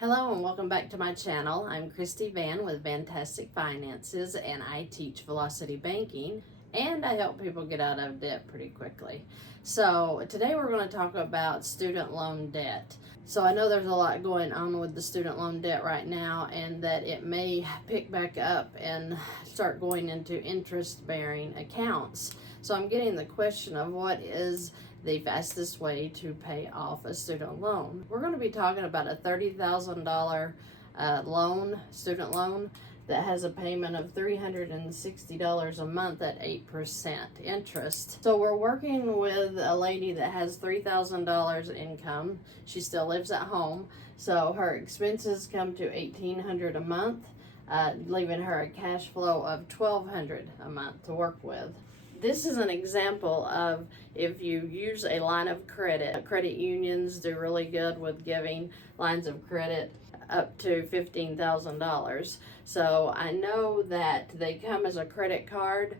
Hello and welcome back to my channel. I'm Christy VANN with Fantastic Finances, and I teach velocity banking and I help people get out of debt pretty quickly. So today we're going to talk about student loan debt. So I know there's a lot going on with the student loan debt right now, and that it may pick back up and start going into interest-bearing accounts. So I'm getting the question of what is the fastest way to pay off a student loan. We're going to be talking about a $30,000 student loan that has a payment of $360 a month at 8% interest. So we're working with a lady that has $3,000 income. She still lives at home, so her expenses come to $1,800 a month, leaving her a cash flow of $1,200 a month to work with. This is an example of if you use a line of credit. Credit unions do really good with giving lines of credit up to $15,000. So I know that they come as a credit card.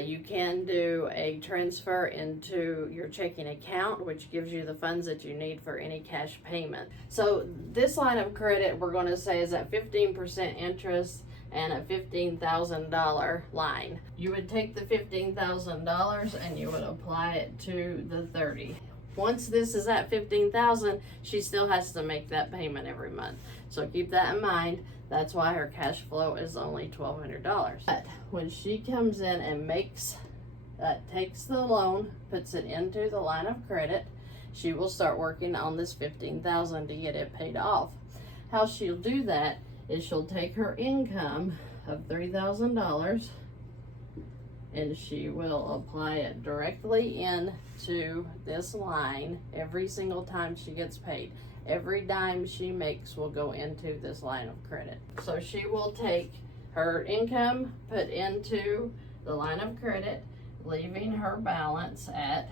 You can do a transfer into your checking account, which gives you the funds that you need for any cash payment. So this line of credit, we're going to say, is at 15% interest and a $15,000 line. You would take the $15,000 and you would apply it to the 30. Once this is at $15,000, she still has to make that payment every month. So keep that in mind. That's why her cash flow is only $1,200. But when she comes in and takes the loan, puts it into the line of credit, she will start working on this $15,000 to get it paid off. How she'll do that is she'll take her income of $3,000 and she will apply it directly into this line every single time she gets paid. Every dime she makes will go into this line of credit. So she will take her income, put into the line of credit, leaving her balance at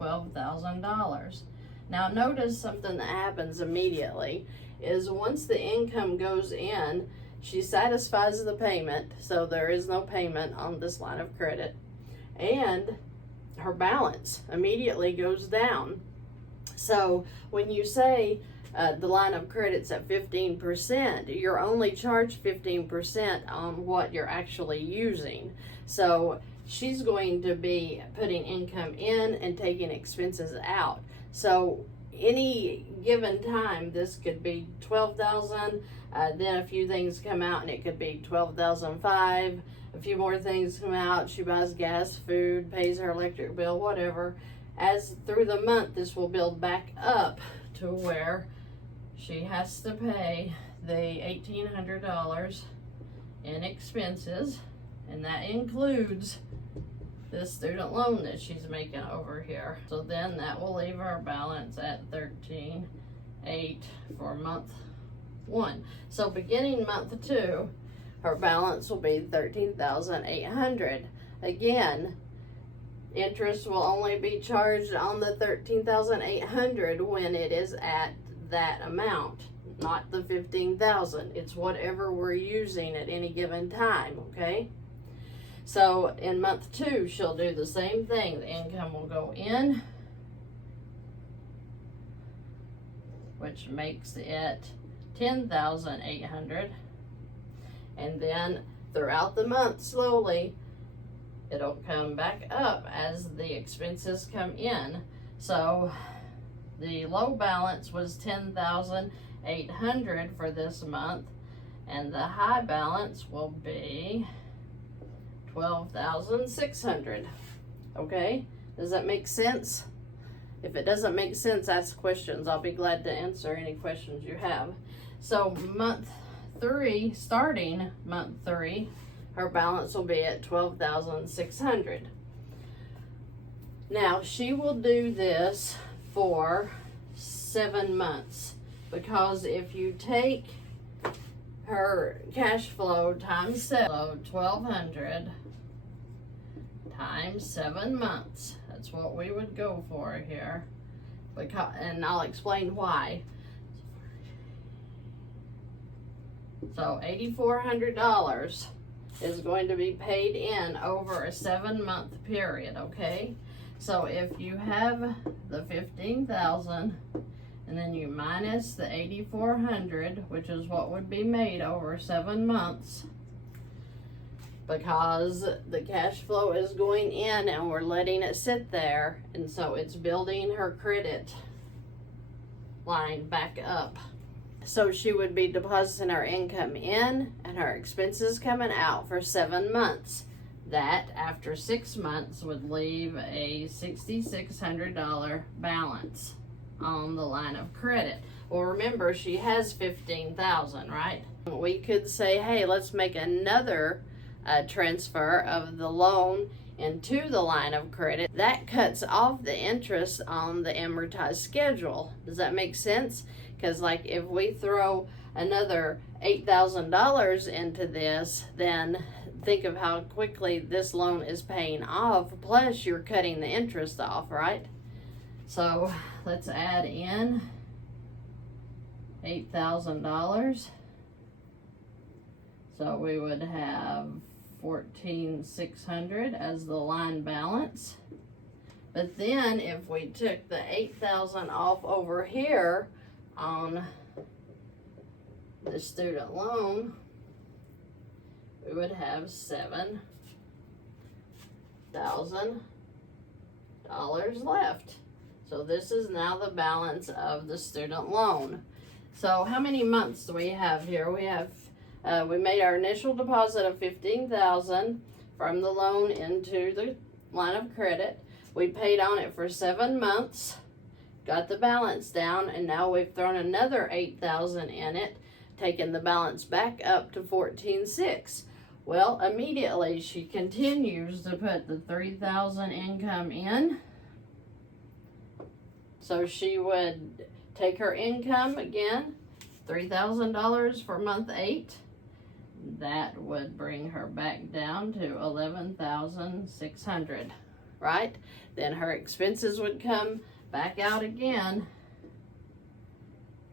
$12,000. Now notice something that happens immediately is once the income goes in, she satisfies the payment, so there is no payment on this line of credit, and her balance immediately goes down. So when you say the line of credit's at 15%, you're only charged 15% on what you're actually using. So she's going to be putting income in and taking expenses out. So any given time, this could be $12,000, then a few things come out and it could be $12,500, a few more things come out, she buys gas, food, pays her electric bill, whatever. As through the month, this will build back up to where she has to pay the $1,800 in expenses, and that includes this student loan that she's making over here. So then that will leave our balance at $13,800 for month 1. So beginning month 2, her balance will be $13,800. Again, interest will only be charged on the $13,800 when it is at that amount, not the $15,000. It's whatever we're using at any given time, okay? So in month 2, she'll do the same thing. The income will go in, which makes it $10,800. And then throughout the month, slowly, it'll come back up as the expenses come in. So the low balance was $10,800 for this month, and the high balance will be $12,600. Okay, does that make sense? If it doesn't make sense, ask questions. I'll be glad to answer any questions you have. So month 3, starting month 3, her balance will be at $12,600. Now she will do this for 7 months, because if you take her cash flow times 7, $1,200 times 7 months. That's what we would go for here, and I'll explain why. So $8,400 is going to be paid in over a 7-month period, okay? So if you have the $15,000 and then you minus the $8,400, which is what would be made over 7 months, because the cash flow is going in and we're letting it sit there, and so it's building her credit line back up. So she would be depositing her income in and her expenses coming out for 7 months. That, after 6 months, would leave a $6,600 balance on the line of credit. Well, remember, she has $15,000, right? We could say, hey, let's make another transfer of the loan into the line of credit. That cuts off the interest on the amortized schedule. Does that make sense? Because like if we throw another $8,000 into this, then think of how quickly this loan is paying off, plus you're cutting the interest off, right? So let's add in $8,000. So we would have $14,600 as the line balance. But then if we took the $8,000 off over here on the student loan, we would have $7,000 left. So this is now the balance of the student loan. So how many months do we have here? We have we made our initial deposit of $15,000 from the loan into the line of credit. We paid on it for 7 months, got the balance down, and now we've thrown another $8,000 in it, taking the balance back up to $14,600. Well, immediately she continues to put the $3,000 income in. So she would take her income again, $3,000 for month 8. That would bring her back down to $11,600, right? Then her expenses would come back out again,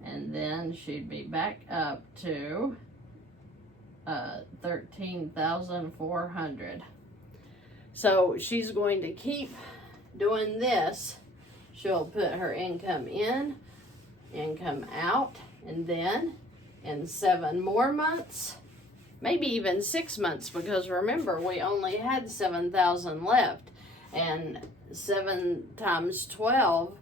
and then she'd be back up to $13,400. So she's going to keep doing this. She'll put her income in, income out, and then in 7 more months, maybe even 6 months, because remember, we only had $7,000 left, and 7 times 12,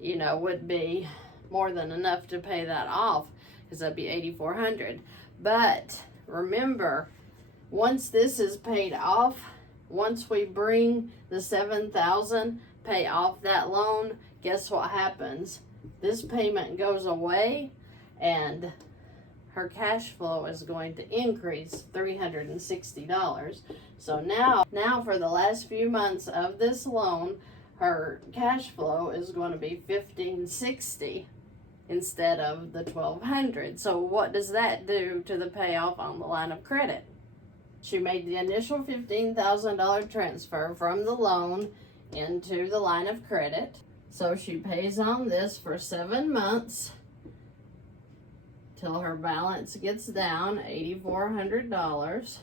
you know, would be more than enough to pay that off, because that'd be $8,400. But remember, once this is paid off, once we bring the $7,000, pay off that loan, guess what happens? This payment goes away, and her cash flow is going to increase $360. So now for the last few months of this loan, her cash flow is going to be $1,560 instead of the $1,200. So what does that do to the payoff on the line of credit? She made the initial $15,000 transfer from the loan into the line of credit. So she pays on this for 7 months till her balance gets down $8,400,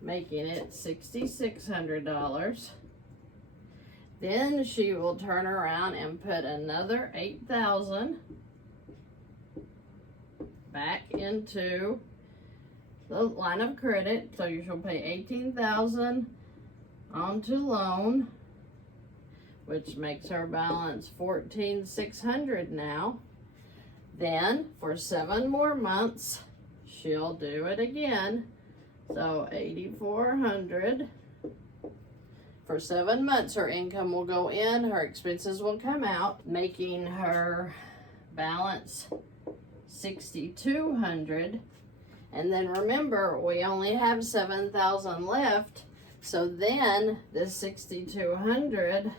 making it $6,600. Then she will turn around and put another $8,000 back into the line of credit. So you shall pay $18,000 onto loan, which makes her balance $14,600 now. Then for 7 more months, she'll do it again. So $8,400. For 7 months, her income will go in, her expenses will come out, making her balance $6,200. And then remember, we only have $7,000 left. So then this $6,200,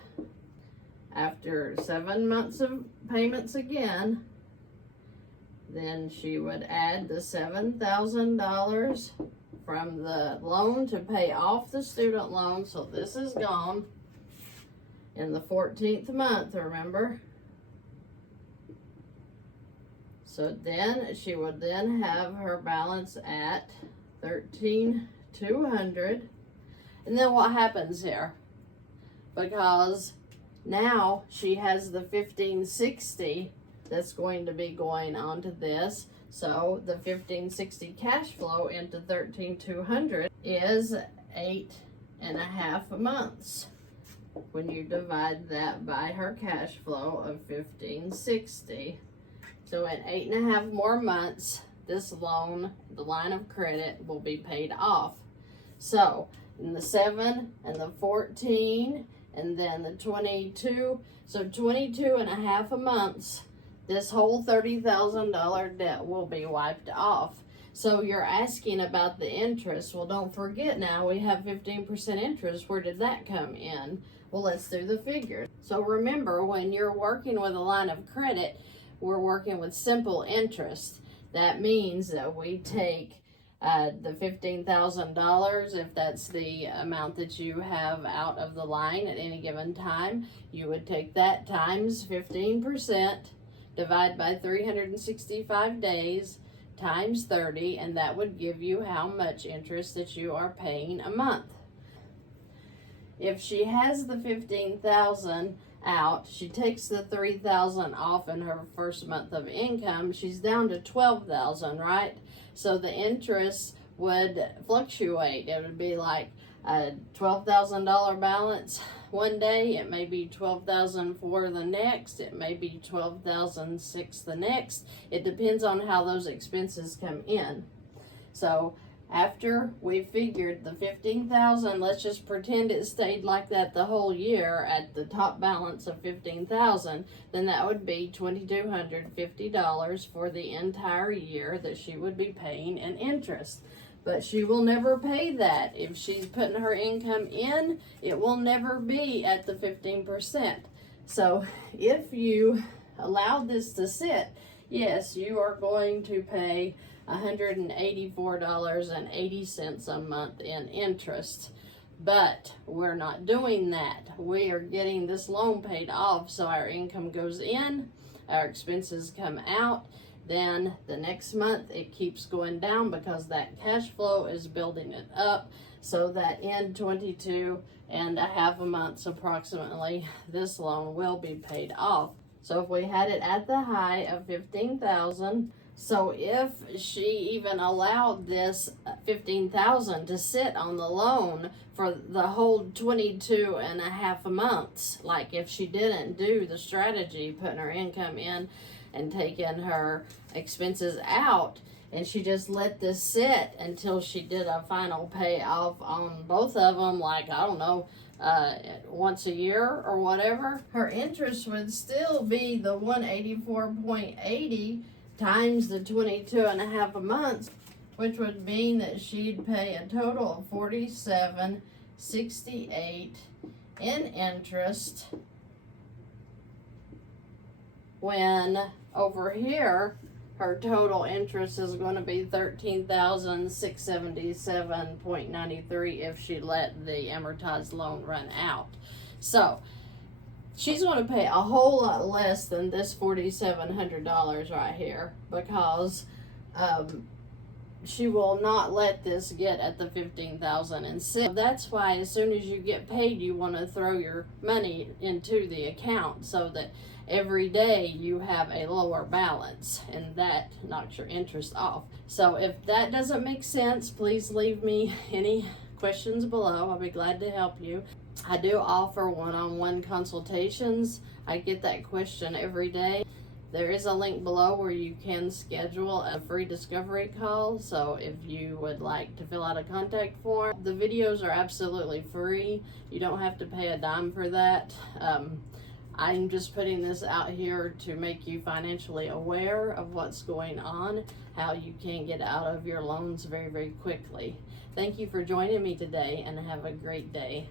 after 7 months of payments again, then she would add the $7,000 from the loan to pay off the student loan. So this is gone in the 14th month, remember? So then she would then have her balance at $13,200. And then what happens here? Because Now she has the 1560 that's going to be going on to this. So the 1560 cash flow into 13,200 is 8.5 months. When you divide that by her cash flow of 1560. So in 8.5 more months, this loan, the line of credit, will be paid off. So in the 7 and the 14 and then the 22, so 22.5 months, this whole $30,000 debt will be wiped off. So you're asking about the interest. Well, don't forget now we have 15% interest. Where did that come in? Well, let's do the figures. So remember, when you're working with a line of credit, we're working with simple interest. That means that we take the $15,000, if that's the amount that you have out of the line at any given time, you would take that times 15%, divide by 365 days, times 30, and that would give you how much interest that you are paying a month. If she has the 15,000 out, she takes the 3,000 off in her first month of income, she's down to 12,000, right? So the interest would fluctuate. It would be like a $12,000 balance one day, it may be 12,004 the next, it may be 12,006 the next. It depends on how those expenses come in. So after we figured the 15,000, let's just pretend it stayed like that the whole year at the top balance of 15,000, then that would be $2,250 for the entire year that she would be paying in interest. But she will never pay that. If she's putting her income in, it will never be at the 15%. So if you allow this to sit, yes, you are going to pay $184.80 a month in interest. But we're not doing that. We are getting this loan paid off, so our income goes in, our expenses come out. Then the next month it keeps going down because that cash flow is building it up, so that in 22.5 months approximately, this loan will be paid off. So if we had it at the high of 15,000, so if she even allowed this 15,000 to sit on the loan for the whole 22.5 months, like if she didn't do the strategy, putting her income in and taking her expenses out, and she just let this sit until she did a final payoff on both of them, like, I don't know, once a year or whatever, her interest would still be the 184.80 times the 22.5 months, which would mean that she'd pay a total of $47.68 in interest, when over here her total interest is going to be $13,677.93 if she let the amortized loan run out. So she's going to pay a whole lot less than this $4,700 right here, because she will not let this get at the 15,000 and sit. That's why as soon as you get paid, you want to throw your money into the account so that every day you have a lower balance, and that knocks your interest off. So if that doesn't make sense, please leave me any questions below. I'll be glad to help you. I do offer one-on-one consultations. I get that question every day. There is a link below where you can schedule a free discovery call. So if you would like to fill out a contact form, the videos are absolutely free. You don't have to pay a dime for that. I'm just putting this out here to make you financially aware of what's going on, how you can get out of your loans very, very quickly. Thank you for joining me today, and have a great day.